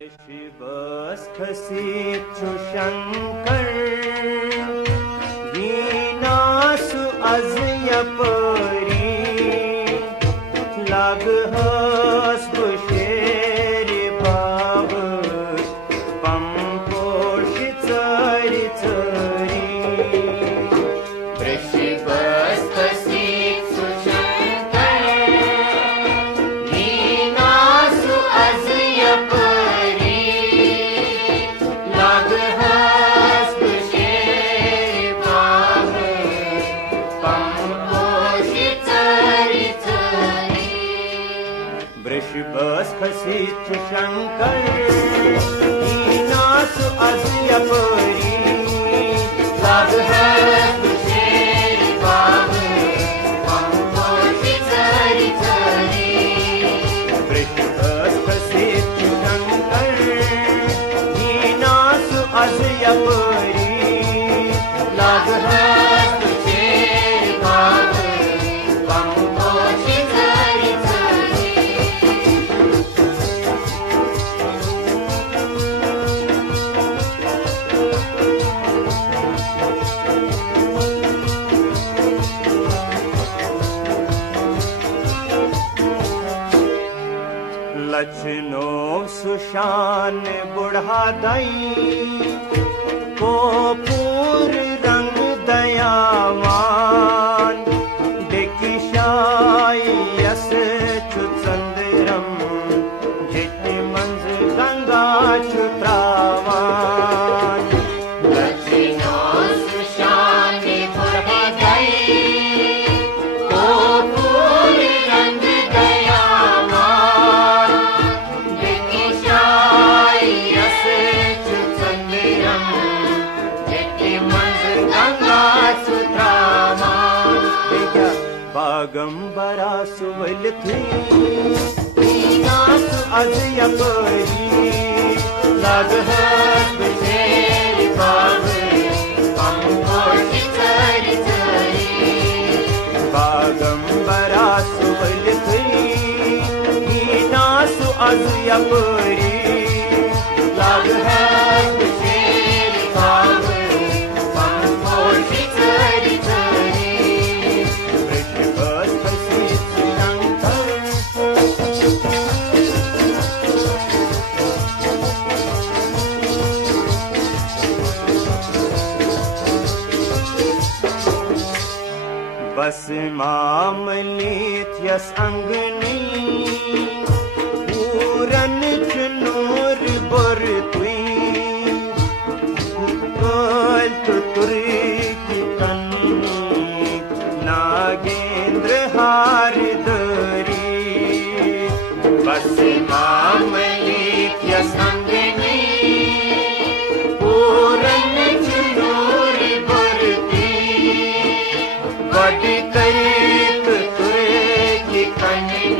शिवस खसित Shankar वीनासु az yapari laghas busheri bav pamposh tsari tsari Shivas khasiत shankar वीनासु az yapari laghas busheri bav pamposh tsari tsari वृषभस खसित Shankar वीनासु az yapari laghas busheri bav pamposh tsari tsari वृषभस खसित Shankar वीनासु az yapari laghas busheri bav pamposh tsari tsari लचनो Sushan बुढ़ा दई को पूर रंग दयावान दिकिशाई yes चुचंदरम जित मंज गंगा चुत्रावान लचनो सुशान बुढ़ा दई को पूर रंग दयावान दिकिशाई यस चुचंदरम जित मंज गंगा चुत्रावान बागंबरा सुवल थी वीनासु az yapari laghas busheri bav pamposh tsari tsari बागंबरा सुवल थी वीनासु az yapari laghas busheri bav pamposh tsari tsari वृषभस खसित Shankar बस मामलित यस अंगनी पूरन चुनूर बुर तुई कल तुरी की कन्नी नागेंद्र हार दरी बस मामलित यस अंगनी पूरन चुनूर बरती बड़ी करीत तुरे की कन्नी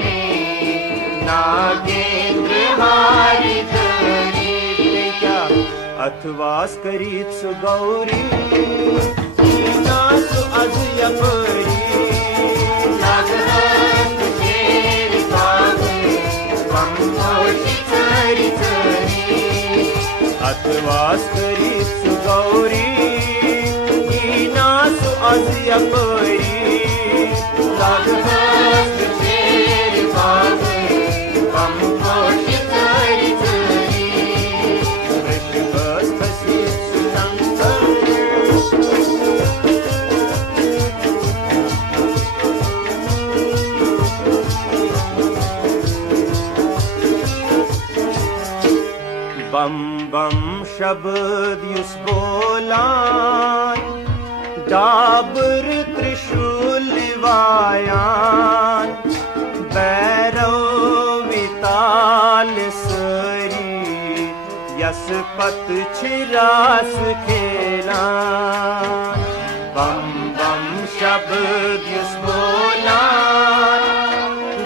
नागेंद्र हारी धरी क्या अथवास करीत सुगौरी वीनासु az yapari laghas busheri bav pamposh tsari tsari अथवास करीत सुगौरी वीनासु az yapari laghas busheri bav pamposh tsari tsari वृषभस खसित Shankar बम बम शब्द युस बोलान डाबर त्रिशूल वायान भैरव विताल सरी यस पत छिरास खेलान बम बम शब्द युस बोलान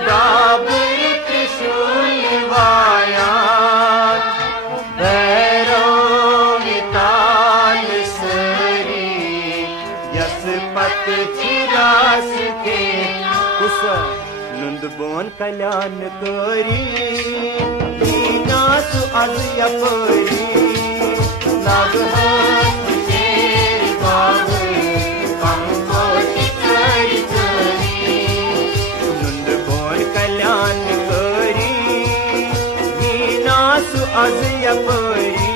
डाबर त्रिशूल वायान भैरव विताल सरी यस पत चिरास के कुस नुंद बोन कल्याण करी वीनासु आज यपरी लाग शेर बाग कंपोषित नुंद बोन कल्याण करी मीनासु आज यपरी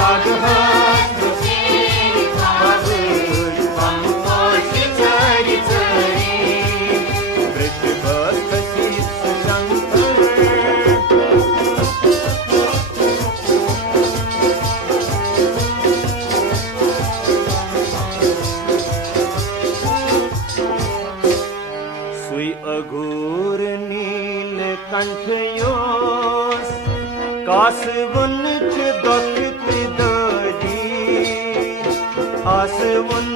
लाग शेर बाग कंपोषित वृषभस कशीस शंकर सुई अघोर नील कंठयोस कासवन च दखत दरी आसवन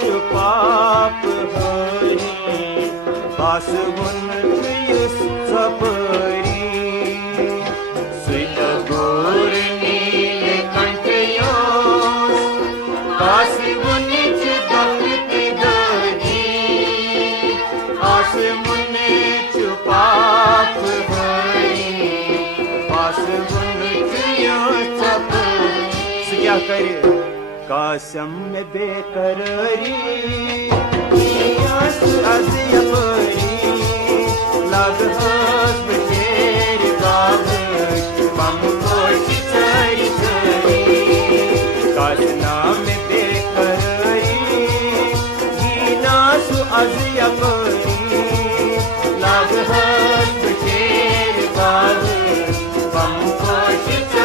च पाप हरी आसवन च युस सपरी सुई अघोर नील कंठयोस कासवन च दखत दरी आसवन च पाप हरी आसवन च युस सपरी सु क्या करे कासम में बेकरारी आज यपरी लाग शेर बाग कंपोषित कासना में बेकरारी मीनासु आज यपरी लाग शेर बाग कंपोषित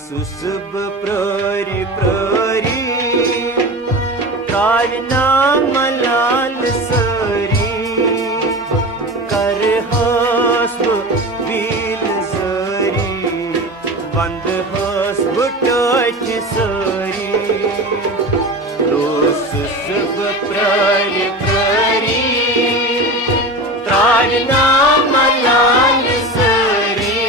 सुसुब प्ररी प्ररी कारना मलाल सरी कर हस्ब बील सरी बंद हस्ब टच सरी सुसुब प्ररी प्ररी कारना मलाल सरी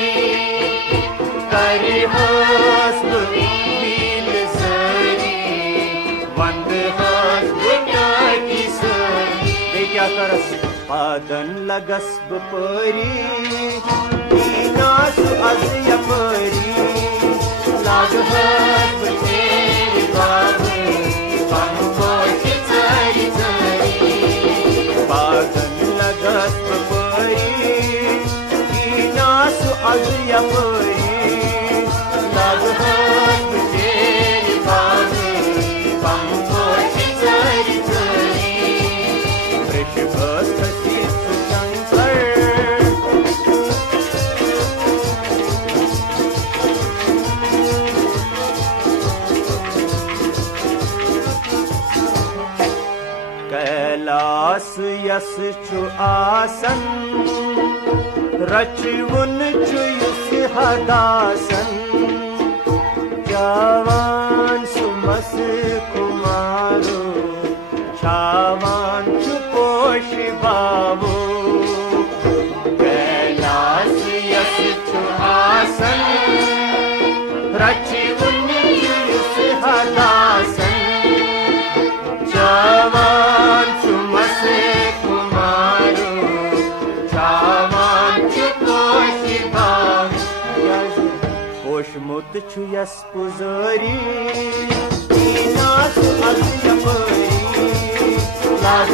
कर हस्ब बील सरी वंद हस्ब टाकी सरी बे क्या करस पादन लगस्ब परी मीनासु आज यपरी लाग हस्ब शेर बाग कंपोषित पादन लगस्ब परी मीनासु आज यपरी लाग शेर बाग कंपोषित वृषभस कशीस शंकर कैलास यस छु आसन रचवुन छु युस हदासन जावान सुमस कुमारो छावान छु पोष बाबो कैलास यस छु आसन रचवुन छु युस हदासन जावान सुमस कुमारो छावान छु पोष बाबो पोषमुत छु यस पुजारी मीनासु आज यपरी लाग